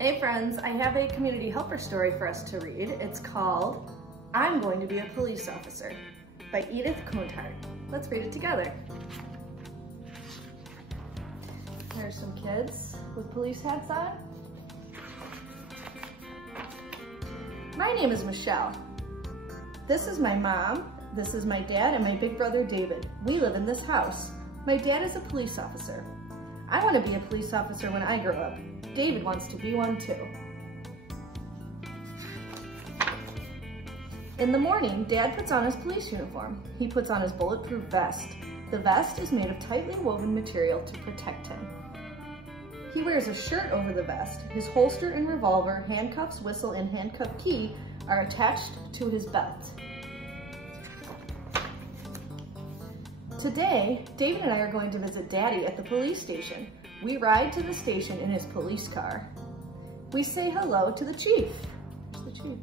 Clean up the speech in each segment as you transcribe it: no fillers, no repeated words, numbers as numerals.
Hey friends, I have a community helper story for us to read. It's called I'm Going to Be a Police Officer by Edith Contart. Let's read it together. There's some kids with police hats on. My name is Michelle. This is my mom, this is my dad, and my big brother David. We live in this house. My dad is a police officer. I want to be a police officer when I grow up. David wants to be one too. In the morning, Dad puts on his police uniform. He puts on his bulletproof vest. The vest is made of tightly woven material to protect him. He wears a shirt over the vest. His holster and revolver, handcuffs, whistle, and handcuff key are attached to his belt. Today, David and I are going to visit Daddy at the police station. We ride to the station in his police car. We say hello to the chief. Where's the chief?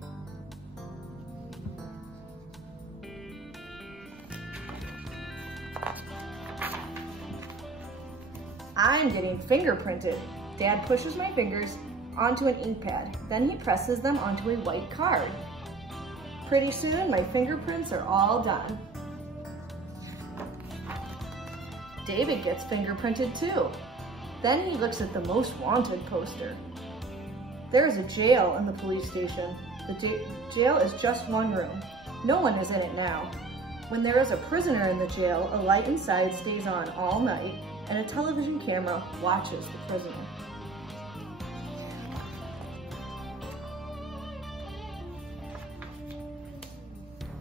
I'm getting fingerprinted. Dad pushes my fingers onto an ink pad. Then he presses them onto a white card. Pretty soon, my fingerprints are all done. David gets fingerprinted too. Then he looks at the most wanted poster. There is a jail in the police station. The jail is just one room. No one is in it now. When there is a prisoner in the jail, a light inside stays on all night, and a television camera watches the prisoner.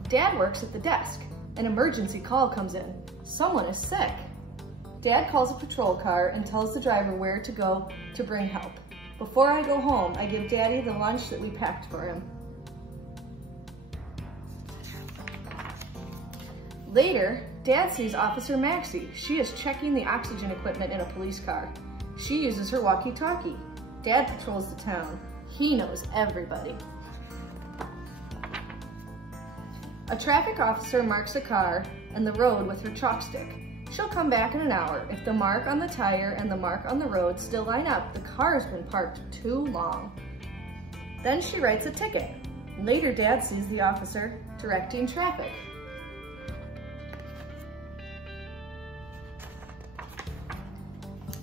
Dad works at the desk. An emergency call comes in. Someone is sick. Dad calls a patrol car and tells the driver where to go to bring help. Before I go home, I give Daddy the lunch that we packed for him. Later, Dad sees Officer Maxie. She is checking the oxygen equipment in a police car. She uses her walkie-talkie. Dad patrols the town. He knows everybody. A traffic officer marks a car and the road with her chalk stick. She'll come back in an hour. If the mark on the tire and the mark on the road still line up, the car has been parked too long. Then she writes a ticket. Later, Dad sees the officer directing traffic.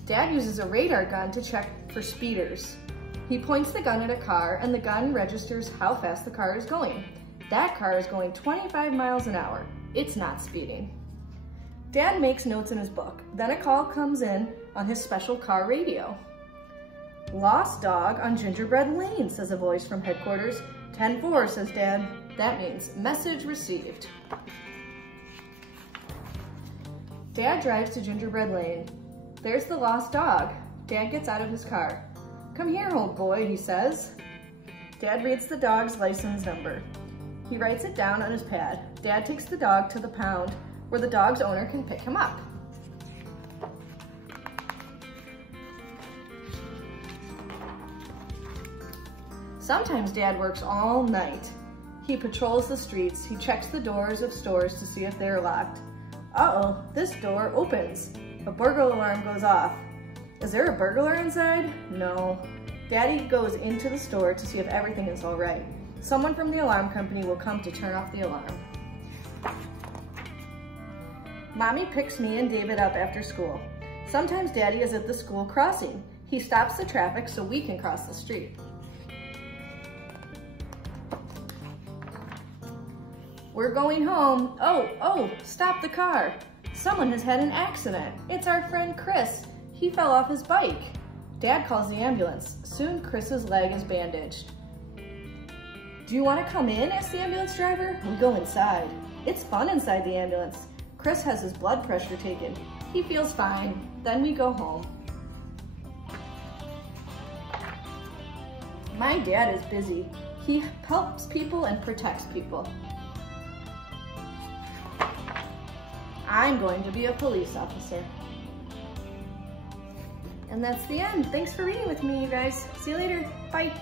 Dad uses a radar gun to check for speeders. He points the gun at a car and the gun registers how fast the car is going. That car is going 25 miles an hour. It's not speeding. Dad makes notes in his book. Then a call comes in on his special car radio. Lost dog on Gingerbread Lane, says a voice from headquarters. 10-4, says Dad. That means message received. Dad drives to Gingerbread Lane. There's the lost dog. Dad gets out of his car. Come here, old boy, he says. Dad reads the dog's license number. He writes it down on his pad. Dad takes the dog to the pound where the dog's owner can pick him up. Sometimes Dad works all night. He patrols the streets. He checks the doors of stores to see if they're locked. Uh-oh, this door opens. A burglar alarm goes off. Is there a burglar inside? No. Daddy goes into the store to see if everything is all right. Someone from the alarm company will come to turn off the alarm. Mommy picks me and David up after school. Sometimes Daddy is at the school crossing. He stops the traffic so we can cross the street. We're going home. Oh, stop the car. Someone has had an accident. It's our friend Chris. He fell off his bike. Dad calls the ambulance. Soon Chris's leg is bandaged. Do you want to come in? Asks the ambulance driver. We go inside. It's fun inside the ambulance. Chris has his blood pressure taken. He feels fine. Then we go home. My dad is busy. He helps people and protects people. I'm going to be a police officer. And that's the end. Thanks for reading with me, you guys. See you later. Bye.